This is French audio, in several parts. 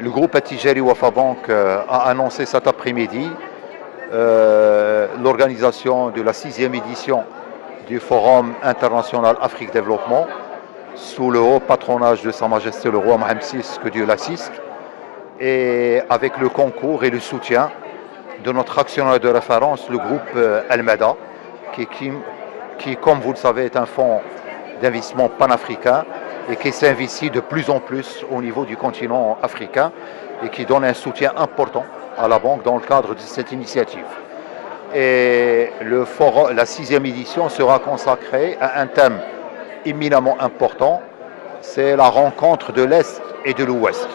Le groupe Attijari Wafa Bank a annoncé cet après-midi l'organisation de la 6e édition du Forum international Afrique Développement sous le haut patronage de Sa Majesté le roi Mohamed VI, que Dieu l'assiste, et avec le concours et le soutien de notre actionnaire de référence, le groupe Al-Mada, qui, comme vous le savez, est un fonds d'investissement panafricain et qui s'investit de plus en plus au niveau du continent africain et qui donne un soutien important à la banque dans le cadre de cette initiative. Et la 6e édition sera consacrée à un thème éminemment important, c'est la rencontre de l'Est et de l'Ouest.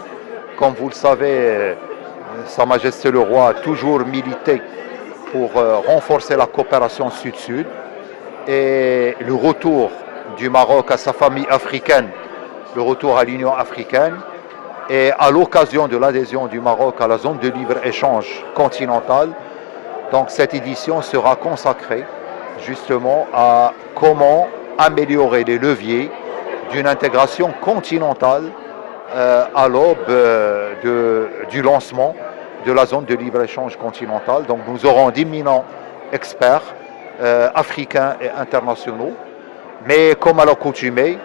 Comme vous le savez, Sa Majesté le Roi a toujours milité pour renforcer la coopération Sud-Sud et le retour du Maroc à sa famille africaine, le retour à l'Union africaine, et à l'occasion de l'adhésion du Maroc à la zone de libre-échange continentale. Donc cette édition sera consacrée justement à comment améliorer les leviers d'une intégration continentale à l'aube du lancement de la zone de libre-échange continentale. Donc nous aurons d'éminents experts africains et internationaux. Mais comme à l'accoutumée,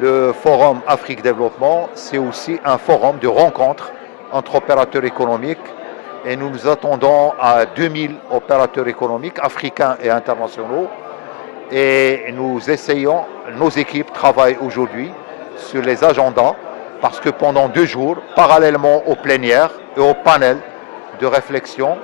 le Forum Afrique Développement, c'est aussi un forum de rencontres entre opérateurs économiques. Et nous nous attendons à 2000 opérateurs économiques africains et internationaux. Et nous essayons, nos équipes travaillent aujourd'hui sur les agendas parce que pendant 2 jours, parallèlement aux plénières et aux panels de réflexion,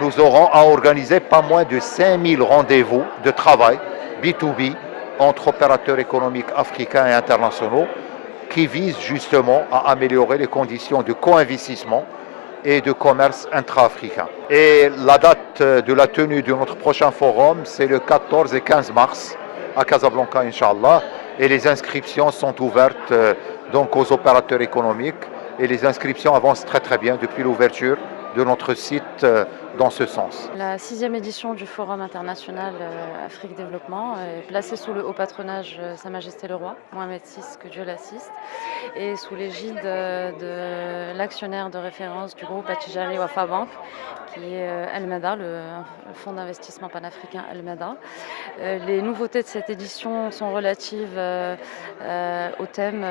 nous aurons à organiser pas moins de 5000 rendez-vous de travail B2B entre opérateurs économiques africains et internationaux qui visent justement à améliorer les conditions de co-investissement et de commerce intra-africain. Et la date de la tenue de notre prochain forum, c'est le 14 et 15 mars à Casablanca, Inch'Allah. Et les inscriptions sont ouvertes donc aux opérateurs économiques. Et les inscriptions avancent très très bien depuis l'ouverture de notre site dans ce sens. La 6e édition du Forum international Afrique Développement est placée sous le haut patronage de Sa Majesté le Roi, Mohamed VI, que Dieu l'assiste, et sous l'égide de l'actionnaire de référence du groupe Attijari Wafa Bank, qui est Al-Mada, le fonds d'investissement panafricain Al-Mada. Les nouveautés de cette édition sont relatives au thème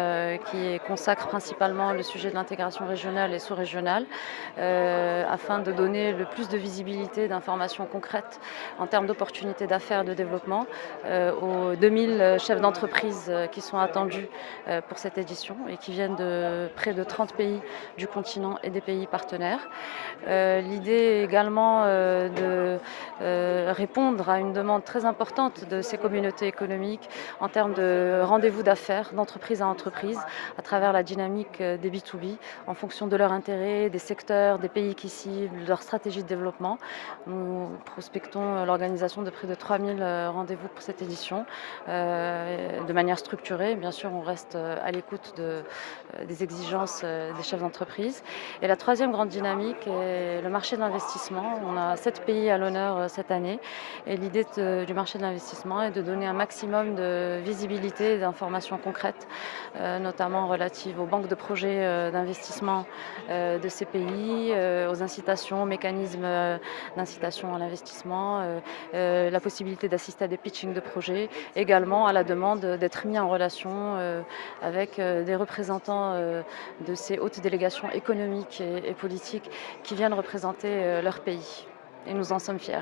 qui consacre principalement le sujet de l'intégration régionale et sous-régionale, afin de donner le plus de visibilité, d'informations concrètes en termes d'opportunités d'affaires et de développement aux 2000 chefs d'entreprise qui sont attendus pour cette édition et qui viennent de près de 30 pays du continent et des pays partenaires. L'idée est également de répondre à une demande très importante de ces communautés économiques en termes de rendez-vous d'affaires, d'entreprise à entreprise, à travers la dynamique des B2B, en fonction de leurs intérêts, des secteurs, des pays qui ciblent, de leur stratégie de développement. Nous prospectons l'organisation de près de 3000 rendez-vous pour cette édition, de manière structurée. Bien sûr, on reste à l'écoute des exigences des chefs d'entreprise. Et la troisième grande dynamique est le marché de l'investissement. On a 7 pays à l'honneur cette année. Et l'idée du marché de l'investissement est de donner un maximum de visibilité et d'informations concrètes, notamment relatives aux banques de projets d'investissement de ces pays, aux incitations, aux mécanismes d'incitation à l'investissement, la possibilité d'assister à des pitchings de projets, également à la demande d'être mis en relation avec des représentants de ces hautes délégations économiques et politiques qui viennent représenter leur pays. Et nous en sommes fiers.